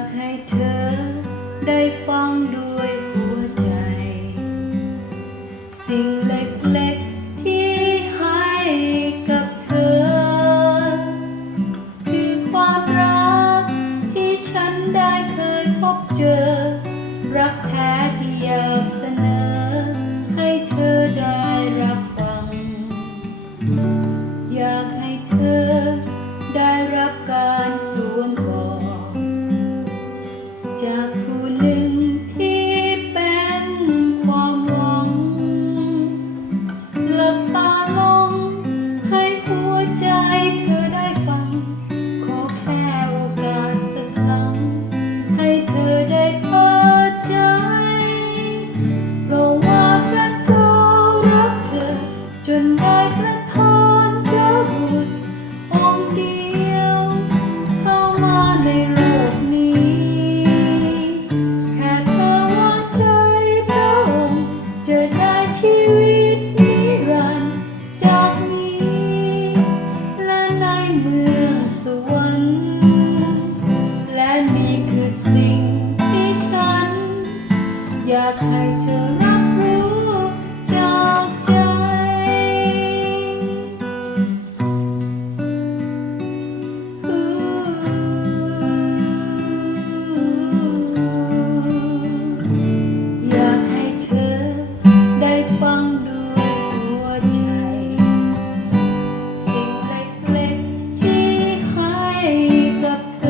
ากให้เธอได้ฟังด้วยหัวใจสิ่งเล็กๆที่ให้กับเธอคือความรักที่ฉันได้เคยพบเจอรักแท้ที่อยากเสนอให้เธอได้รับฟังอยากให้เธอได้รับการสวมกอดจากผู้หนึ่งที่เป็นความหวังหลับตาลงให้หัวใจเธอได้ฟังขอแค่โอกาสสักครั้งให้เธอได้เปิดใจเพราะว่าพระเจ้ารักเธอจนได้ประทานพระบุตรองค์เดียวเข้ามาในโลกนี้แค่เธอวางใจพระองค์จะได้ชีวิตนิรันดร์จากนี้และในเมืองสวรรค์และนี่คือสิ่งที่ฉันอยากให้เธอรับรู้จากใจอยากให้เธอได้ฟังด้วยหัวใจสิ่งเล็กๆที่ให้กับเธอ